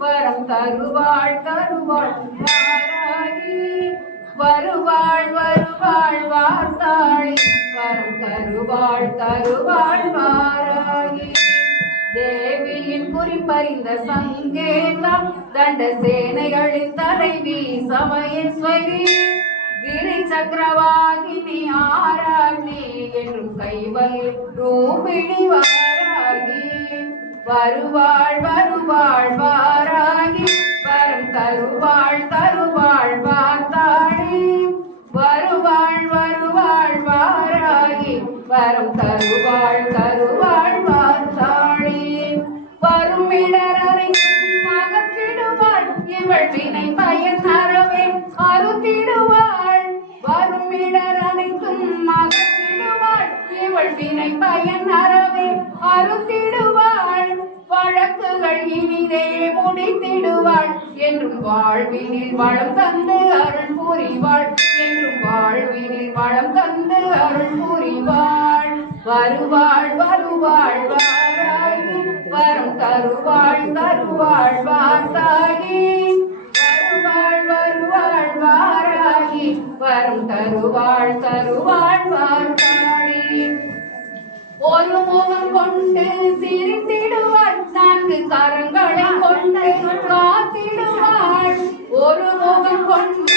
வரம் தருவாள் தருவாள் வாராகி வருவாள் வருவாள் வார்த்தாளி வரம் தருவாள் தருவாள் வாராகி தேவியின் குறிப்பறிந்த சங்கேதம் தண்ட சேனைகளின் தலைவி சமயேஸ்வரி கிரி சக்கரவாகினி ஆராணி என்றும் கைவல் ரூபிணி வாராகி வருவாள் வருவாள் வாராகி வரம் தருவாள் தருவாள் வார்த்தாளி வருவாள் வருவாள் வாராகி வரம் தருவாள் தருவாள் வார்த்தாளி வரும் இடரைக்கும் அகற்றிடுவாள் இவள் வினை பயன் அறவே அறுத்திடுவாள் வரும் இடர் அனைத்தும் அகற்றிடுவாள் இவள் வினை பயன் அறவே அறுத்திடுவாள் வழக்குகள் இனிதே முடித்திடுவாள் என்றும் வாழ்வினில் வளம் தந்து அருள் புரிவாள் என்றும் வாழ்வினில் வளம் தந்து அருள் புரிவாள் வருவாள் வருவாள் வாராகி வரம் தருவாள் தருவாள் வார்த்தாகி வருவாள் வருவாள் வாராகி வரம் தருவாள் தருவாள் வார்த்தாளி ஒரு முகம் கொண்டு சிரித்திடுவாள் நான்கு கரங்களை கொண்டு காத்திடுவாள் ஒரு முகம் கொண்டு